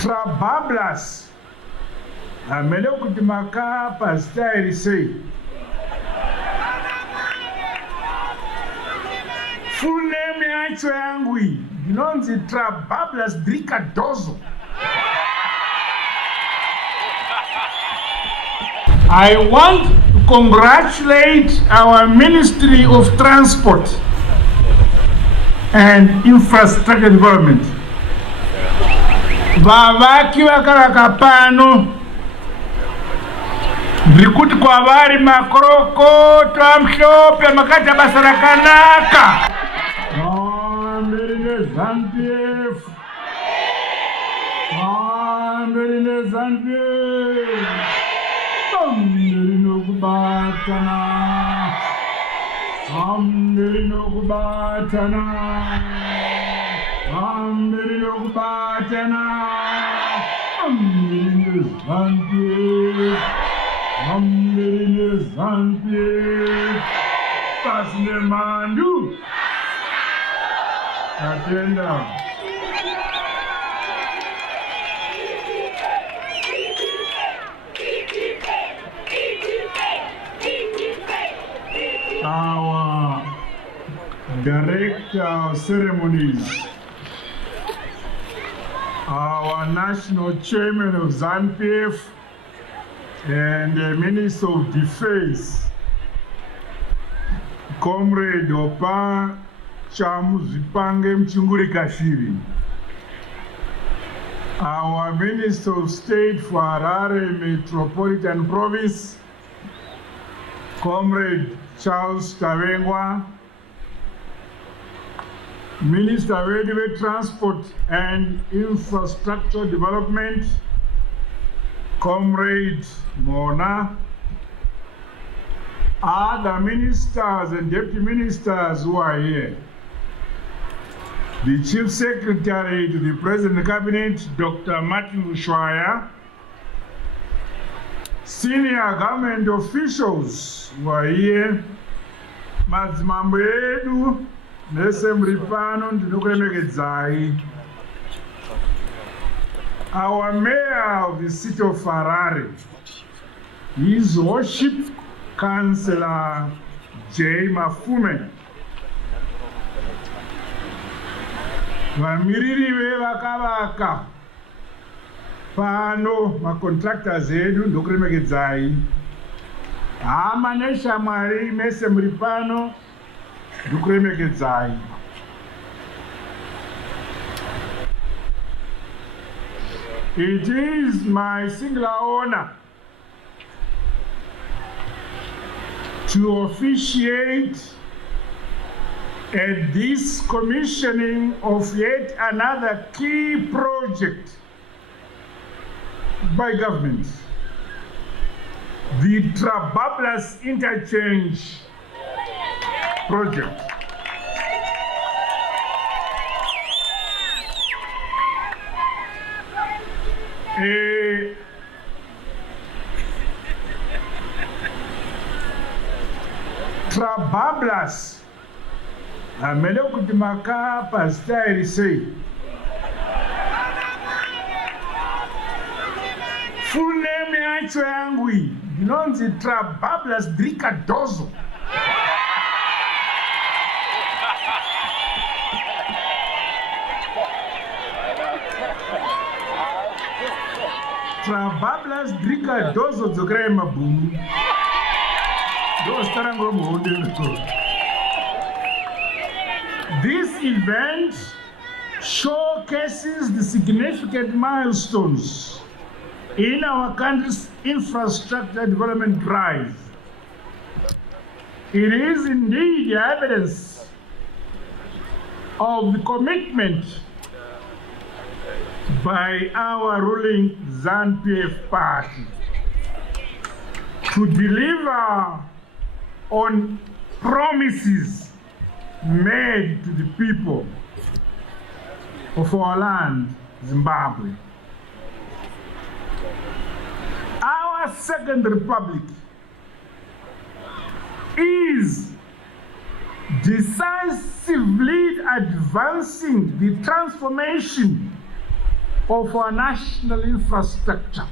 Trabablas. Amele kuti makapa style say. Full name yacho yangu inonzi Trabablas Drikadozo. I want to congratulate our Ministry of Transport and Infrastructure Development. Vavaki vakanaka pano ndikuti kwavari makrokoto amhlope makati basa rakanaka. Mberi ZANU-PF. Mberi ZANU-PF. Mberi nokubatana. Mberi nokubatana. Mberi nokubatana. Mberi ZANU-PF. Mberi ZANU-PF. Pasine mandu. Agenda. Our Director of Ceremonies, our National Chairman of ZANU-PF, and the Minister of Defense, Comrade Opa Chamuzipange Mchunguri Kashiri, our Minister of State for Harare Metropolitan Province, Comrade Charles Tavengwa, Minister of Railway Transport and Infrastructure Development, Comrade Mona, other ministers and deputy ministers who are here, the Chief Secretary to the President Cabinet, Dr. Martin Ushwaya, senior government officials who are here, madzimambo edu nese mripano ndinokuremekedzai, our mayor of the city of Harare, His Worship Councillor J. Mafume, vamiriri vevakavaka pano macontractors edu ndokuremekedzai, hama neshamwari mese muri pano ndokuremekedzai. It is my singular honor to officiate at this commissioning of yet another key project by government, the Trabablas Interchange project. Trabablas amele kuti makapa style say. Full name yacho yangu inonzi Trabablas Drikadozo. Trabablas Drikadozo dzokera mabhunu. This event showcases the significant milestones in our country's infrastructure development drive. It is indeed evidence of the commitment by our ruling ZANU-PF party to deliver on promises made to the people of our land, Zimbabwe. Our second republic is decisively advancing the transformation of our national infrastructure,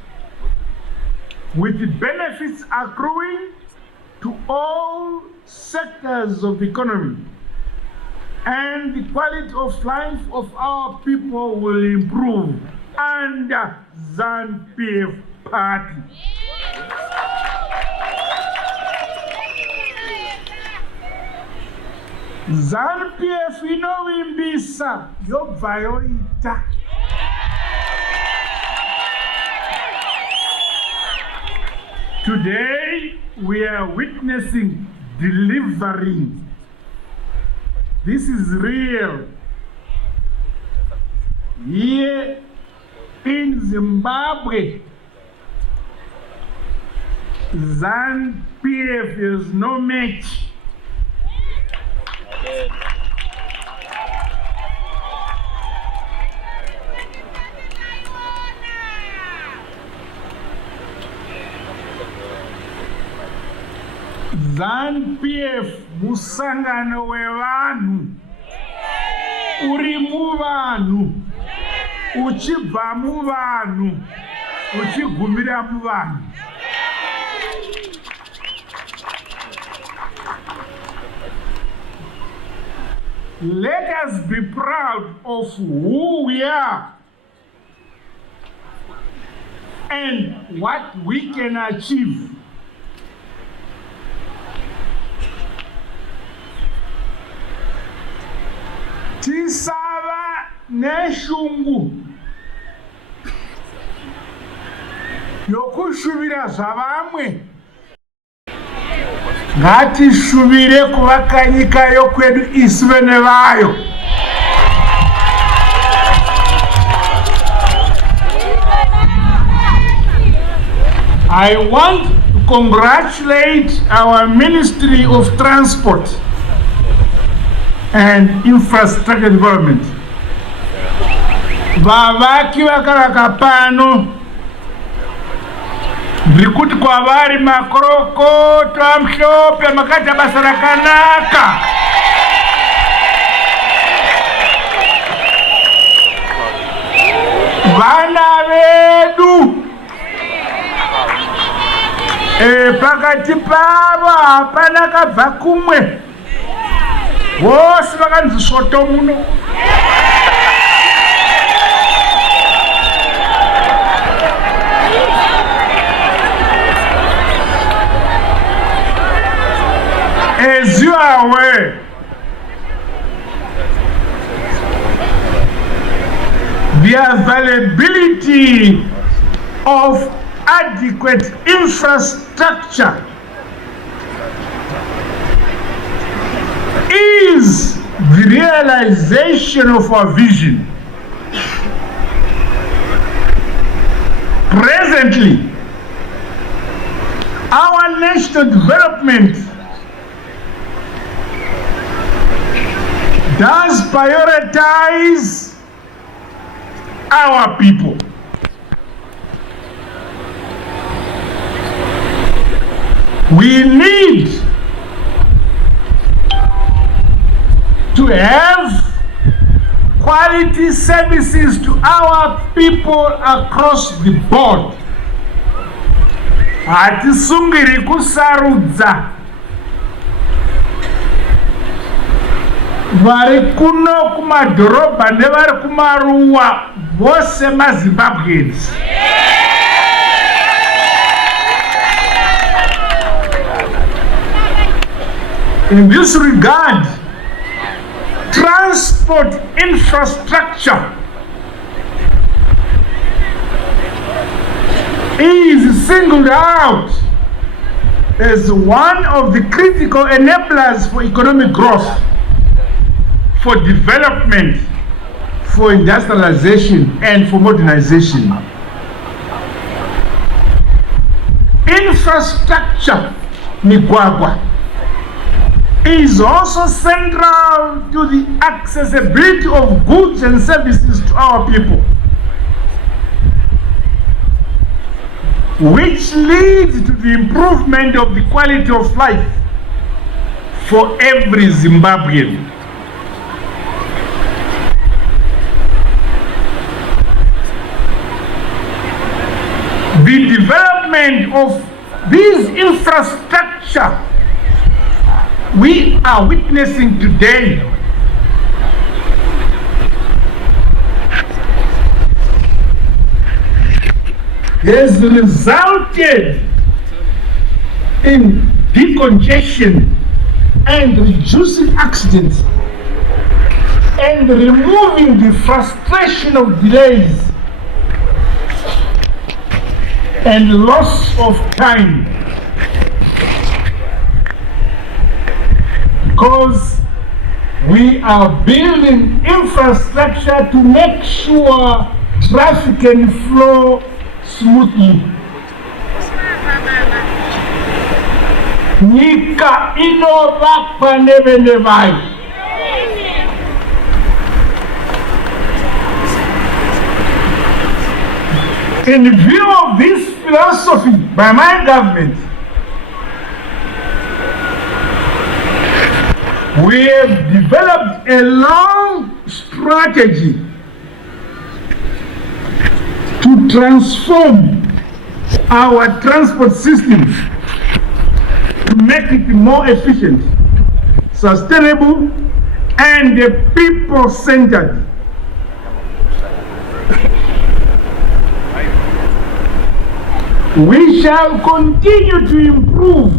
with the benefits accruing to all sectors of the economy, and the quality of life of our people will improve under ZANU-PF party. ZANU-PF inovimbisa yobva yoita. Today we are witnessing delivering. This is real. Here in Zimbabwe, ZANU-PF is no match. ZANU-PF musangano wevanhu, uri muvanhu, uchibva muvanhu, uchigumira muvanhu. Let us be proud of who we are and what we can achieve. Tisava neshungu yokushuvira zvavamwe, ngatishuvire kuvaka nyika yokwedu isuve nevayo. I want to congratulate our Ministry of Transport and Infrastructure Development. Vavaki vakaraka pano ndikuti kwavari makorokoto amhlope makaita basa rakanaka. Vana vedu pakati pavo hapana kabva kumwe, vose vakanzi svoto muno. As you are aware, the availability of adequate infrastructure is the realization of our vision. Presently, our national development does prioritize our people. We need to have quality services to our people across the board. Hatisungiri kusarudza vari kuno kumadhorobha nevari kumaruwa vose maZimbabweans. In this regard, transport infrastructure is singled out as one of the critical enablers for economic growth, for development, for industrialization, and for modernization. Infrastructure, migwagwa, is also central to the accessibility of goods and services to our people, which leads to the improvement of the quality of life for every Zimbabwean. the development of this infrastructure we are witnessing today has resulted in decongestion and reducing accidents and removing the frustration of delays and loss of time, because we are building infrastructure to make sure traffic can flow smoothly. Nyika inovakwa nevene vayo. In view of this philosophy by my government, we have developed a long strategy to transform our transport system to make it more efficient, sustainable, and people-centered. We shall continue to improve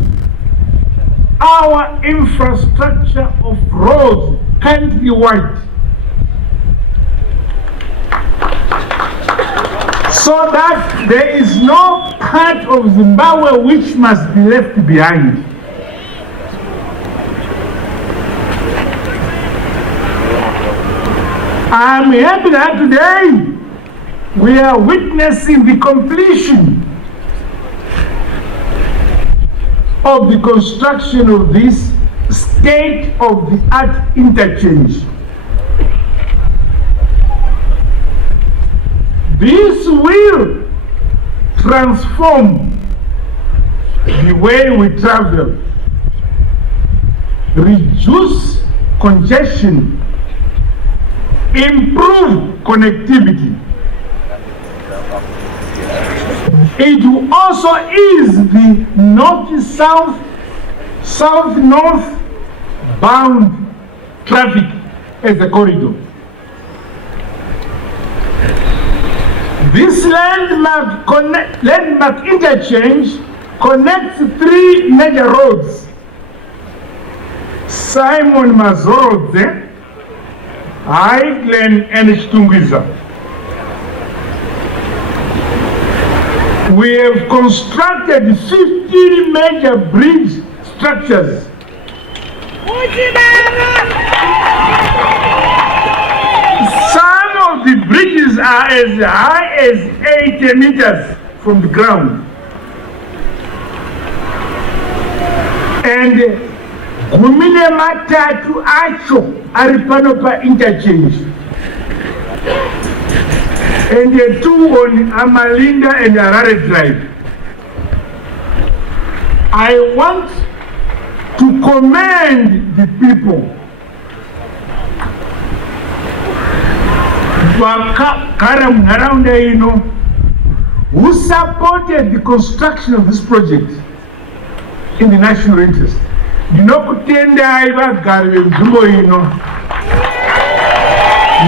our infrastructure of roads countrywide, so that there is no part of Zimbabwe which must be left behind. I'm happy that today we are witnessing the completion of the construction of this state-of-the-art interchange. This will transform the way we travel, reduce congestion, improve connectivity. It will also ease the north-south, south-north bound traffic as a corridor. This landmark interchange connects three major roads: Simon Mazorodze, Highland, and Chitungwiza. We have constructed 15 major bridge structures. Some of the bridges are as high as 80 meters from the ground. And Gumine matatu acho aripanopa interchange. And the two on Amalinda and Harare Drive. I want to commend the people who supported the construction of this project in the national interest. Ndinokutenda ivagari venzvimbo ino.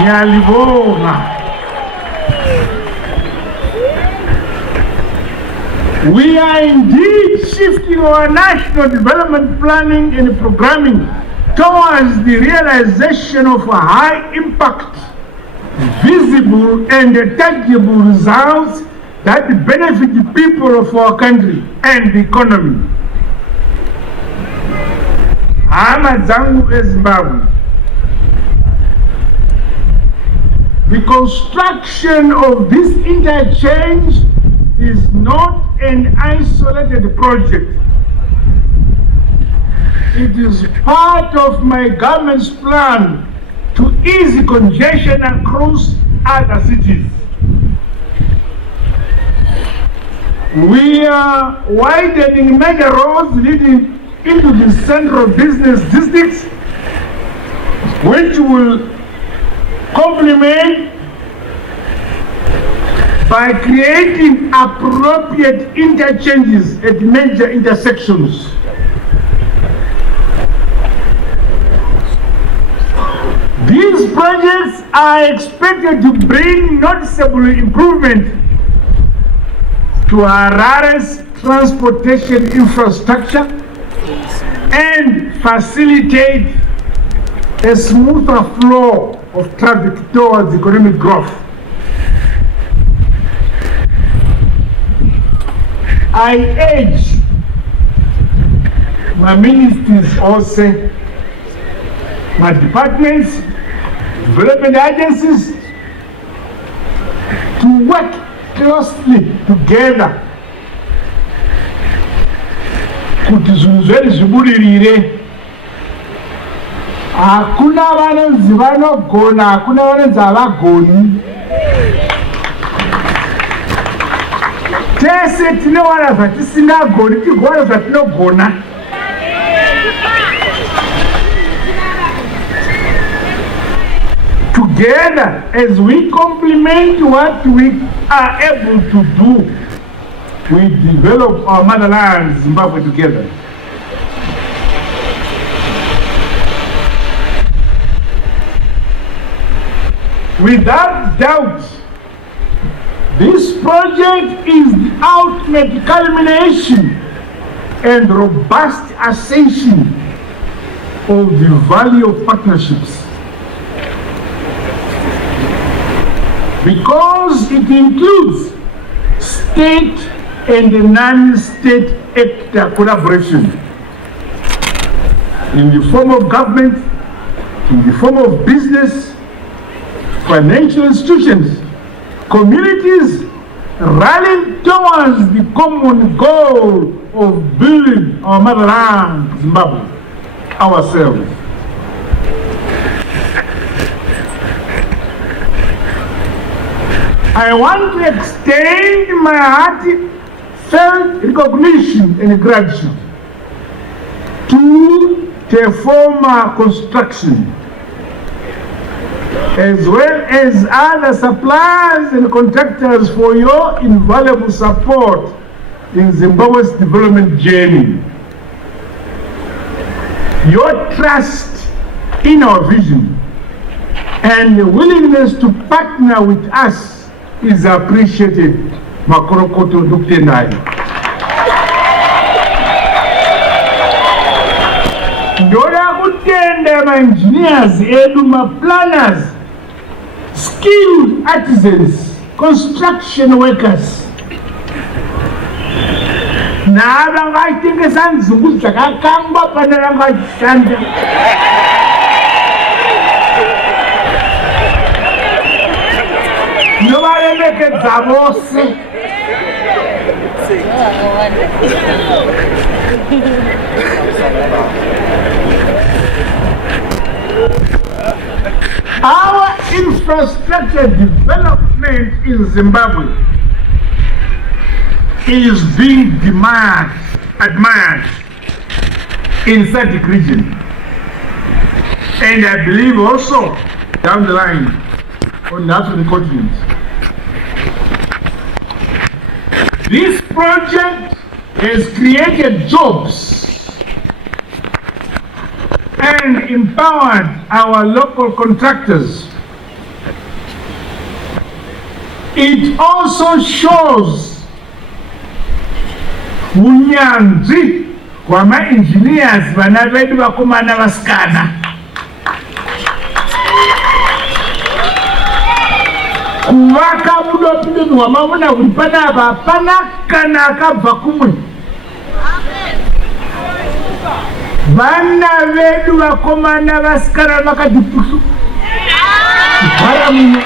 Nyalivonga. We are indeed shifting our national development planning and programming towards the realization of a high impact, visible and tangible results that benefit the people of our country and the economy. Zimbabwe. The construction of this interchange is not an isolated project. It is part of my government's plan to ease congestion across other cities. We are widening major roads leading into the central business districts, which will complement by creating appropriate interchanges at major intersections. These projects are expected to bring noticeable improvement to Harare's transportation infrastructure and facilitate a smoother flow of traffic towards economic growth. I urge my ministers also, my departments, development agencies to work closely together kuti zvinhu zvedu zvibudirire. Hakuna vanonzi vanogona, hakuna vanonzi havagoni. Tese tinowana zvatisingagoni tigowana zvatinogona. Together, as we complement what we are able to do, we develop our motherland, Zimbabwe, together. Without doubt, this project is the ultimate culmination and robust ascension of the value of partnerships, because it includes state and non-state actor collaboration in the form of government, in the form of business, financial institutions, communities rallying towards the common goal of building our motherland, Zimbabwe, ourselves. I want to extend my heartfelt recognition and gratitude to Terforma Construction, as well as other suppliers and contractors, for your invaluable support in Zimbabwe's development journey. Your trust in our vision and the willingness to partner with us is appreciated. Makorokoto Duktendai. Ndoda kutenda ma engineers edu, ma planners, skilled artisans, construction workers. Na abangayitengesa nzungu dzakakangwa pana vangashanda. Novaremekedza vose. Our infrastructure development in Zimbabwe is being admired in SADC region, and I believe also down the line on the African continent. This project has created jobs and empowered our local contractors. It also shows unyanzvi kwama engineers vana vedu vakomana vasikana. Kuvaka mudopido wamamuna kulipana apa hapana kana akabva kumwe. Vana vedu vakomana vasikana vakatipusu kubhara muno.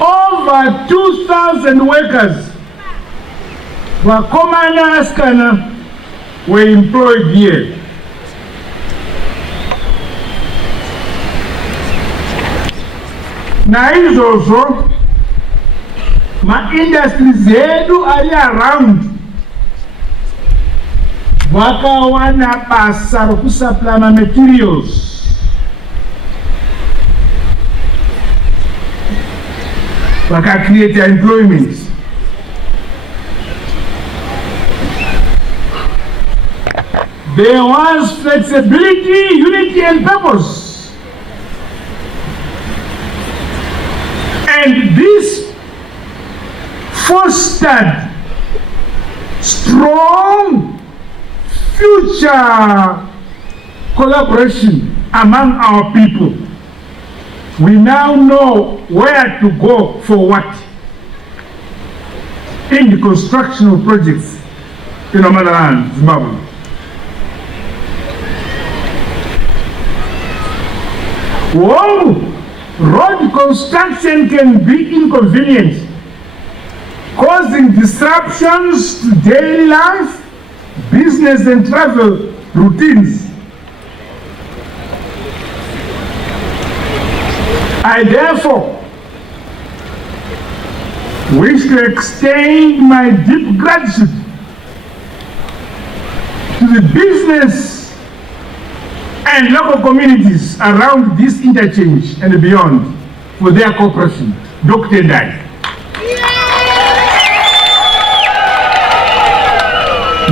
Over 2,000 workers, vakomana vasikana, were employed here. Naizvozvo ma-industries edu ari around vakawana basa rokusupply ma-materials create employment. There was flexibility, unity, and purpose. And this fostered strong future collaboration among our people. We now know where to go for what in the construction of projects in our motherland, Zimbabwe. Road construction can be inconvenient, causing disruptions to daily life, business and travel routines. I therefore wish to extend my deep gratitude to the business and local communities around this interchange and beyond for their cooperation. Dr. Dai.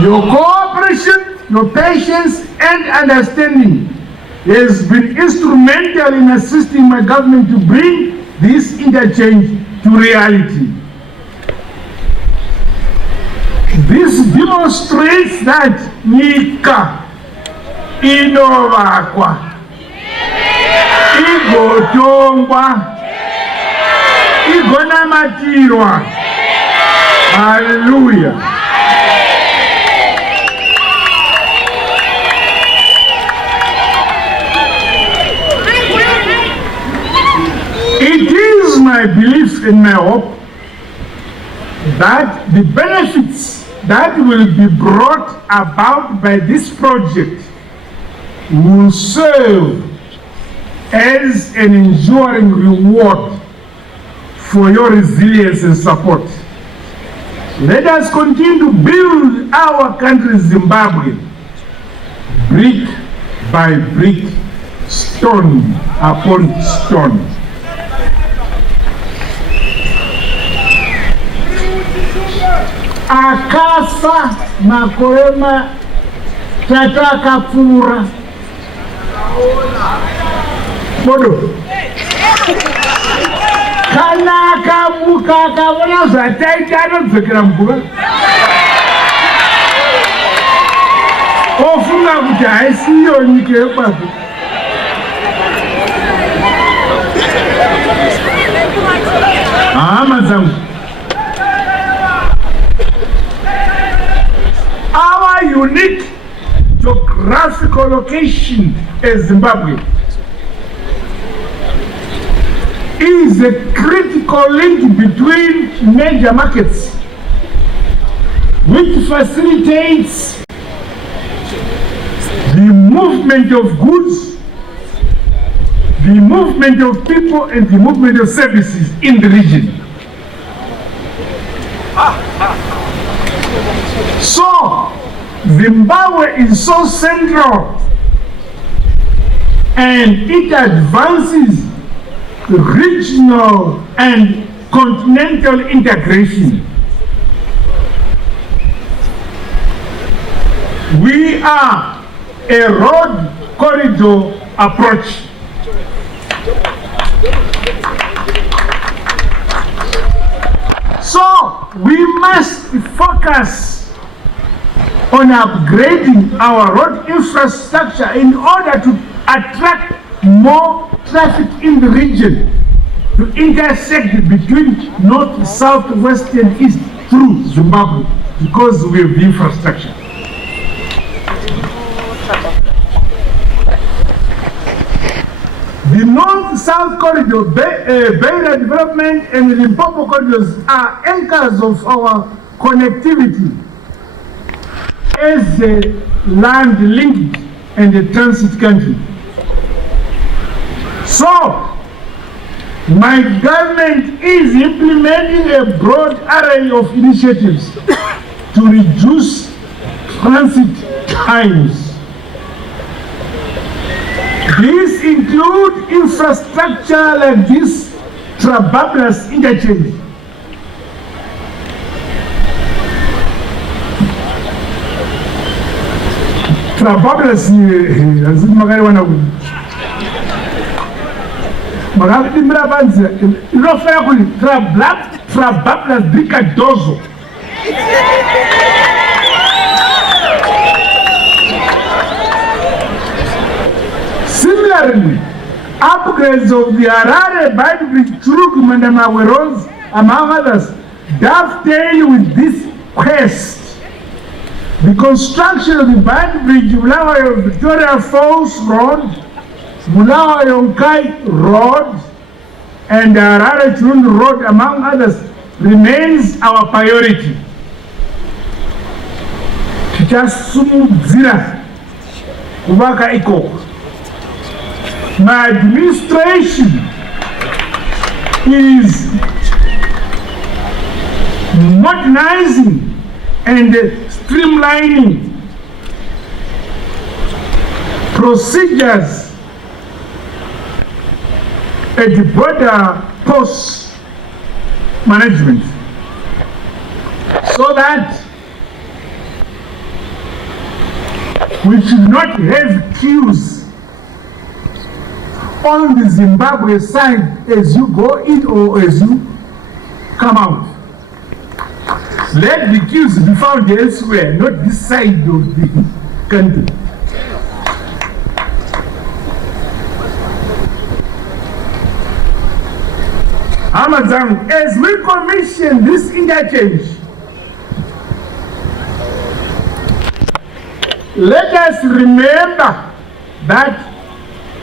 Your cooperation, your patience and understanding has been instrumental in assisting my government to bring this interchange to reality. This demonstrates that Nika inovakwa, igotongwa, igonamatirwa. Hallelujah. It is my belief and my hope that the benefits that will be brought about by this project will serve as an enduring reward for your resilience and support. Let us continue to build our country, Zimbabwe, brick by brick, stone upon stone. Akafa makorema tataka pura. Bodo. Kana kamuka kabona zataita nozekera mvura. Ofunga kuti haisiyo nyika yekwazvo. Hama dzangu. Our unique geographical location as Zimbabwe is a critical link between major markets, which facilitates the movement of goods, the movement of people, and the movement of services in the region. So, Zimbabwe is so central and it advances regional and continental integration. We are a road corridor approach. So we must focus on upgrading our road infrastructure in order to attract more traffic in the region, to intersect between north, south, west, and east through Zimbabwe, because we have the infrastructure. The north-south corridor, Beira development and Limpopo corridors are anchors of our connectivity as a land linked and a transit country. So, my government is implementing a broad array of initiatives to reduce transit times. These include infrastructure like this Trabablas interchange. Trabablas magari wana magari dimra banzi ilofera kuli trabablas bricadoso. Similarly, upgrades of the Harare Bible Bridge through Mandamawe roads, among others, dovetail with this quest. The construction of the Bible Bridge, Bulawayo Victoria Falls Road, Bulawayo Yonkai Road, and Harare Chirundu Road, among others, remains our priority. Tichasumudzira kuvaka ikoko. My administration is modernizing and streamlining procedures at the border post management so that we should not have queues on the Zimbabwe side as you go in or as you come out. Let the queues be found elsewhere, not this side of the country. Amazon, as we commission this interchange, let us remember that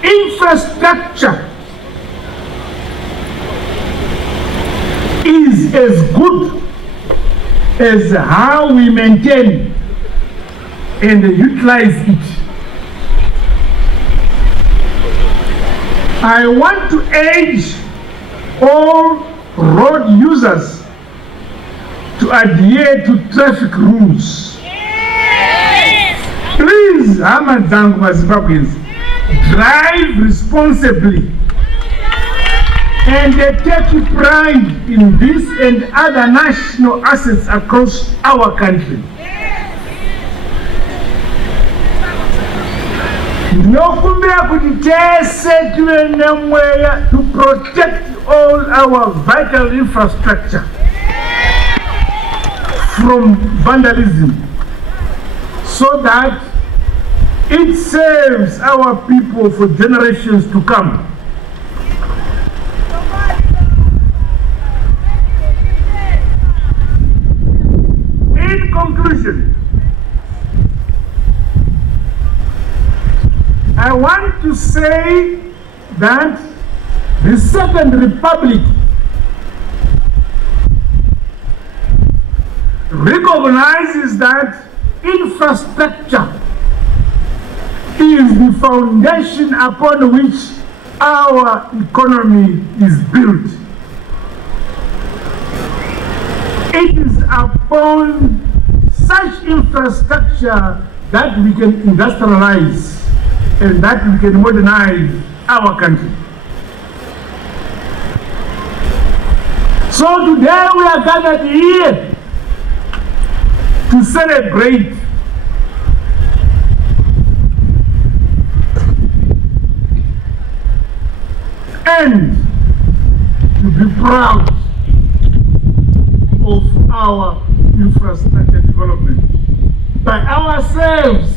infrastructure is as good as how we maintain and utilize it. I want to urge all road users to adhere to traffic rules. Please, Amazon Zimbabweans, drive responsibly and take pride in this and other national assets across our country. To protect all our vital infrastructure from vandalism so that it serves our people for generations to come. In conclusion, I want to say that the Second Republic recognizes that infrastructure is the foundation upon which our economy is built. It is upon such infrastructure that we can industrialize and that we can modernize our country. So today we are gathered here to celebrate and to be proud of our infrastructure development by ourselves,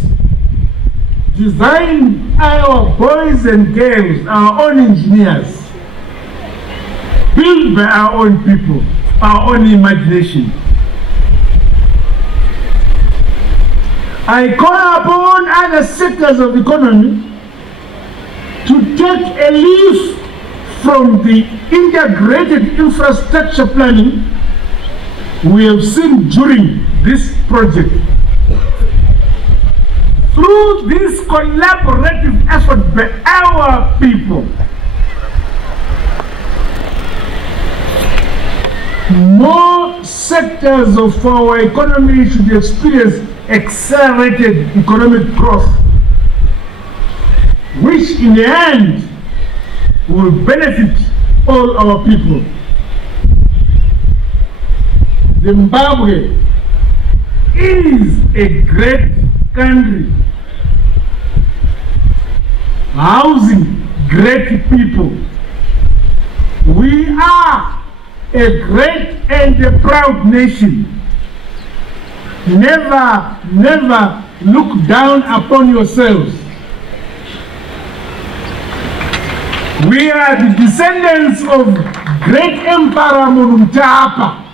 designed our boys and girls, our own engineers, built by our own people, our own imagination. I call upon other sectors of the economy to take a leaf from the integrated infrastructure planning we have seen during this project. Through this collaborative effort by our people, more sectors of our economy should experience accelerated economic growth, which in the end will benefit all our people. Zimbabwe is a great country, housing great people. We are a great and a proud nation. Never, never look down upon yourselves. We are the descendants of great Emperor Munumtapa.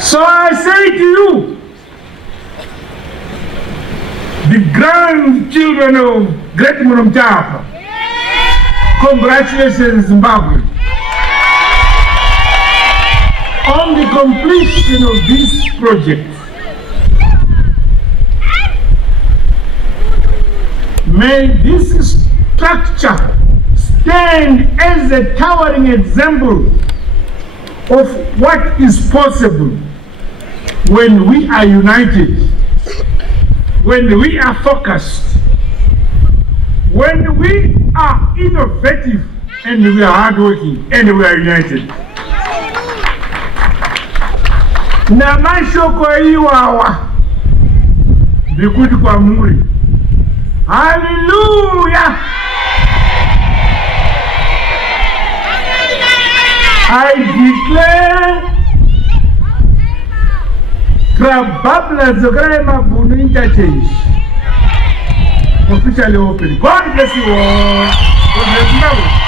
So I say to you, the grandchildren of great Munumtapa, congratulations, Zimbabwe, on the completion of this project. May this structure stand as a towering example of what is possible when we are united, when we are focused, when we are innovative, and we are hardworking, and we are united. Namashoko iwawa bikuti kwa muri. Hallelujah! I declare Krababla Zogrema Bunu interchange officially open. God bless you all. God bless you.